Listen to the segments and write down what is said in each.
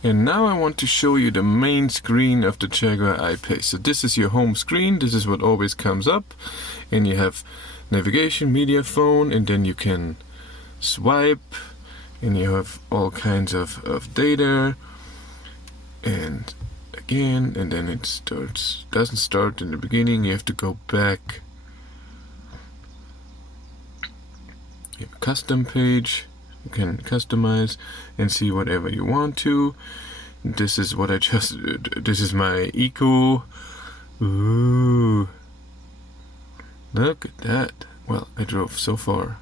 And now I want to show you the main screen of the Jaguar I-Pace. So this is your home screen, this is what always comes up, and you have navigation, media, phone, and then you can swipe, and you have all kinds of data, and again, and then it doesn't start in the beginning, you have to go back. You have a custom page. You can customize and see whatever you want to. This is what I just did. This is my eco. Ooh. Look at that. Well, I drove so far.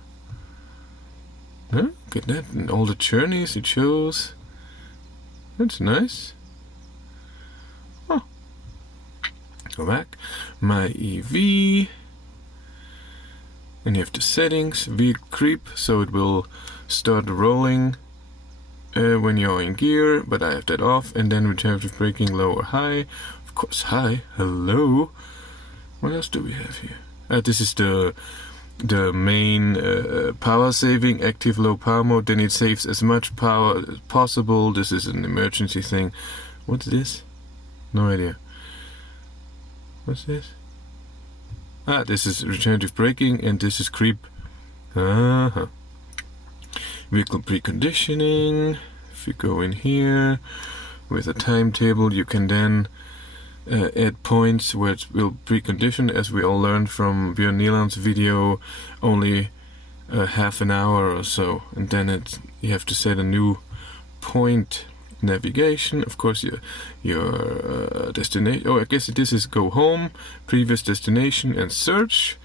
Huh? Look at that. And all the journeys it shows. That's nice. Oh. Go back. My EV. And you have the settings, vehicle creep, so it will start rolling when you're in gear, but I have that off. And then regenerative braking, low or high. Of course, high. Hello. What else do we have here? This is the main power saving, active low power mode. Then it saves as much power as possible. This is an emergency thing. What's this? No idea. What's this? This is regenerative braking, and this is creep. Vehicle preconditioning. If you go in here with a timetable, you can then add points where it will precondition, as we all learned from Björn Nieland's video, only half an hour or so, and then you have to set a new point. Navigation, of course, your destination. Oh, I guess this is go home, previous destination, and search,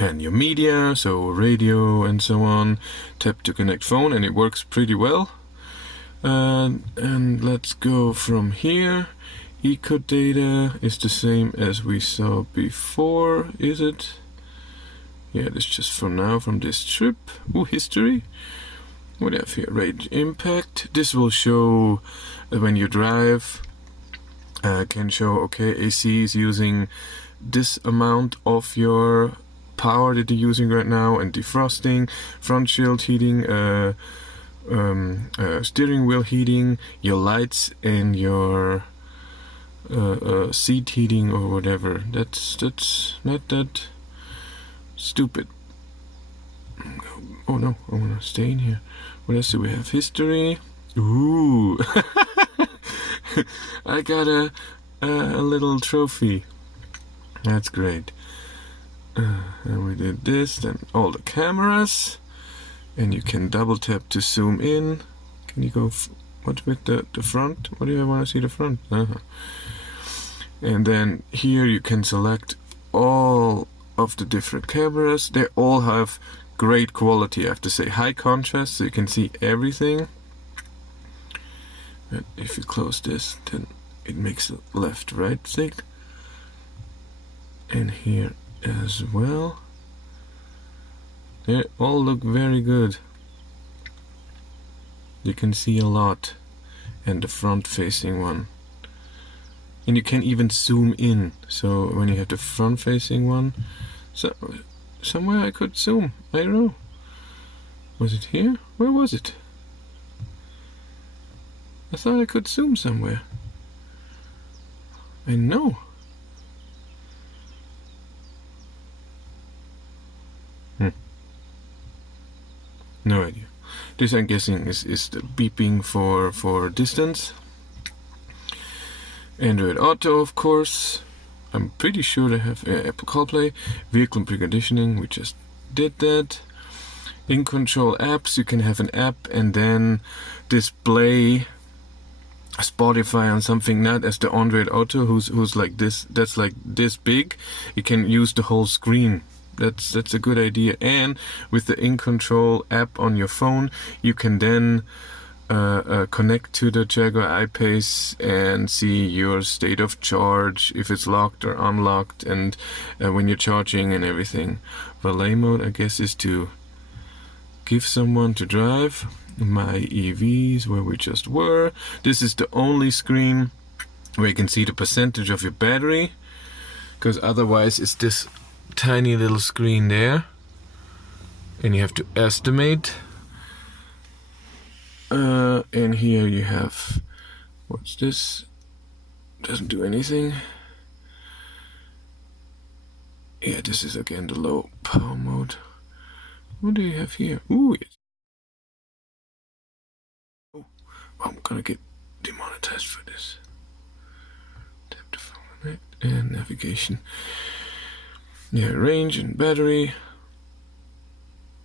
and your media, so radio and so on. Tap to connect phone, and it works pretty well. And let's go from here. Eco data is the same as we saw before, is it? Yeah, that's just for now from this trip. Ooh, history. What do we have here? Range impact. This will show when you drive. Can show, okay, AC is using this amount of your power that you're using right now, and defrosting, front shield heating, steering wheel heating, your lights, and your seat heating or whatever. That's not that stupid. Oh no, I want to stay in here. What else do we have? History. Ooh. I got a little trophy. That's great. And we did this, then all the cameras. And you can double tap to zoom in. Can you go, what's with the front? What do you want to see the front? And then here you can select all of the different cameras. They all have great quality, I have to say. High contrast, so you can see everything. But if you close this, then it makes a left-right thing. And here as well. They all look very good. You can see a lot. And the front-facing one. And you can even zoom in. So when you have the front-facing one, so somewhere I could zoom. I don't know. Was it here? Where was it? I thought I could zoom somewhere. I know. No idea. This, I'm guessing, is the beeping for distance. Android Auto, of course. I'm pretty sure they have Apple CarPlay. Vehicle preconditioning, we just did that. In control apps, you can have an app and then display Spotify on something, not as the Android Auto, who's like this. That's like this big. You can use the whole screen. That's a good idea. And with the In Control app on your phone, you can then connect to the Jaguar I-Pace and see your state of charge, if it's locked or unlocked, and when you're charging and everything. Valet mode, I guess, is to give someone to drive. My EVs, where we just were. This is the only screen where you can see the percentage of your battery, because otherwise it's this tiny little screen there, and you have to estimate. And here you have, what's this? Doesn't do anything. Yeah, this is again the low power mode. What do you have here? Ooh, yes. Oh, I'm gonna get demonetized for this. Tap the phone on it and navigation. Yeah, range and battery.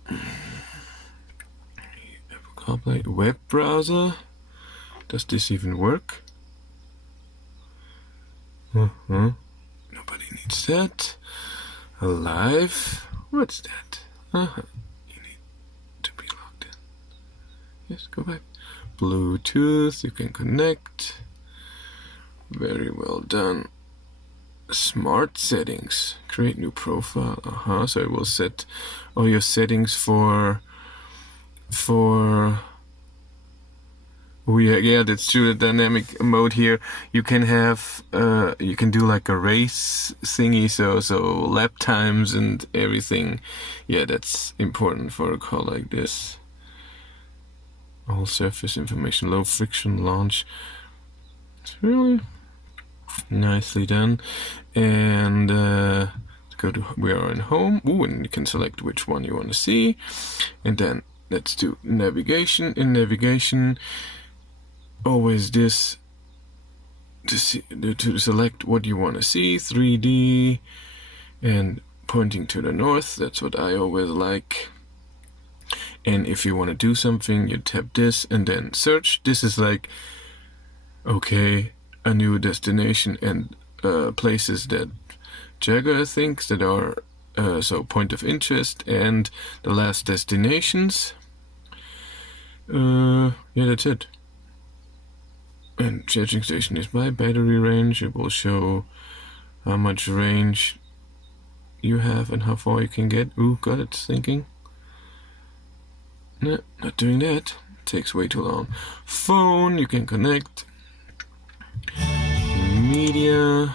Apple CarPlay, web browser. Does this even work? Nobody needs that. Alive. What's that? You need to be logged in. Yes, go back. Bluetooth, you can connect. Very well done. Smart settings. Create new profile. So it will set all your settings for oh yeah, that's true. The dynamic mode here, you can have you can do like a race thingy, so lap times and everything. Yeah, that's important for a car like this. All surface information, low friction launch. It's really nicely done. And go to, we are in home. Ooh, and you can select which one you want to see. And then let's do navigation. In navigation, always this to select what you want to see, 3D and pointing to the north. That's what I always like. And if you want to do something, you tap this and then search. This is like, okay, a new destination and places that Jaguar thinks that are so point of interest, and the last destinations. Yeah, that's it. And charging station is by battery range. It will show how much range you have and how far you can get. Ooh, God, it's thinking. No, not doing that. It takes way too long. Phone, you can connect. Media,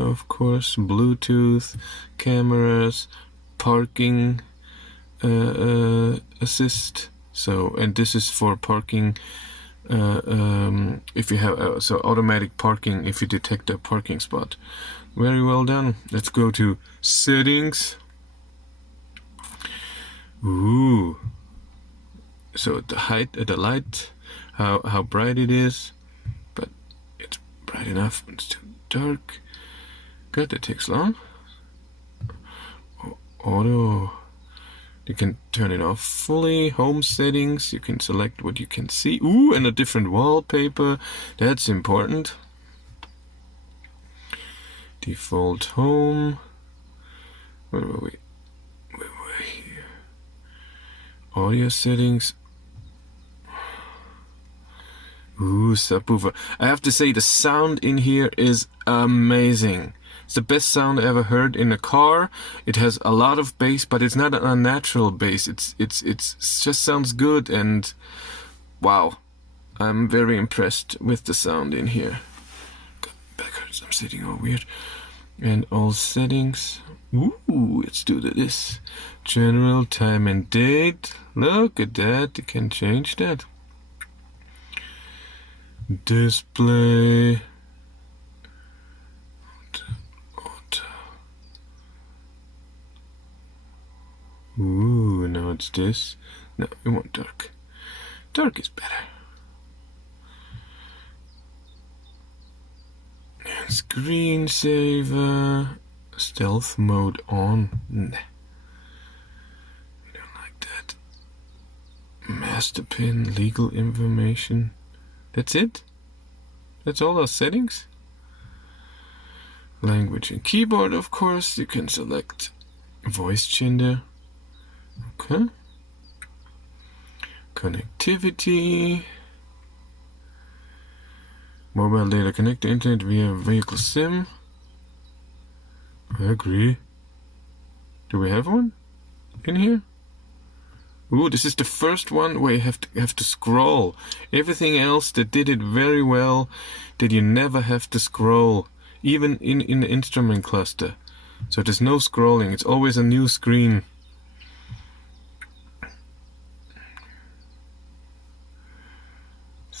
of course. Bluetooth, cameras, parking assist. So, and this is for parking. If you have so automatic parking if you detect a parking spot. Very well done. Let's go to settings. Ooh. So the height, the light, how bright it is, but it's bright enough. It's too dark. God, that takes long. Auto. You can turn it off fully. Home settings. You can select what you can see. Ooh, and a different wallpaper. That's important. Default home. Where were we? We were here. Audio settings. Ooh, subwoofer. I have to say the sound in here is amazing. It's the best sound I ever heard in a car. It has a lot of bass, but it's not an unnatural bass. It just sounds good, and wow, I'm very impressed with the sound in here. Back hurts. I'm sitting all weird. And all settings. Ooh, let's do this. General time and date. Look at that. You can change that. Display. Ooh, now it's this. No, we want dark. Dark is better. And screensaver. Stealth mode on. Nah. We don't like that. Master pin, legal information. That's it? That's all our settings? Language and keyboard, of course. You can select voice gender. Okay. Connectivity. Mobile data connect to internet via vehicle sim. I agree. Do we have one in here? Ooh, this is the first one where you have to scroll. Everything else that did it very well, that you never have to scroll, even in the instrument cluster. So there's no scrolling. It's always a new screen.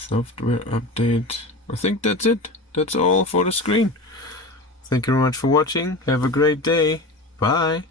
Software update. I think that's it. That's all for the screen. Thank you very much for watching. Have a great day. Bye.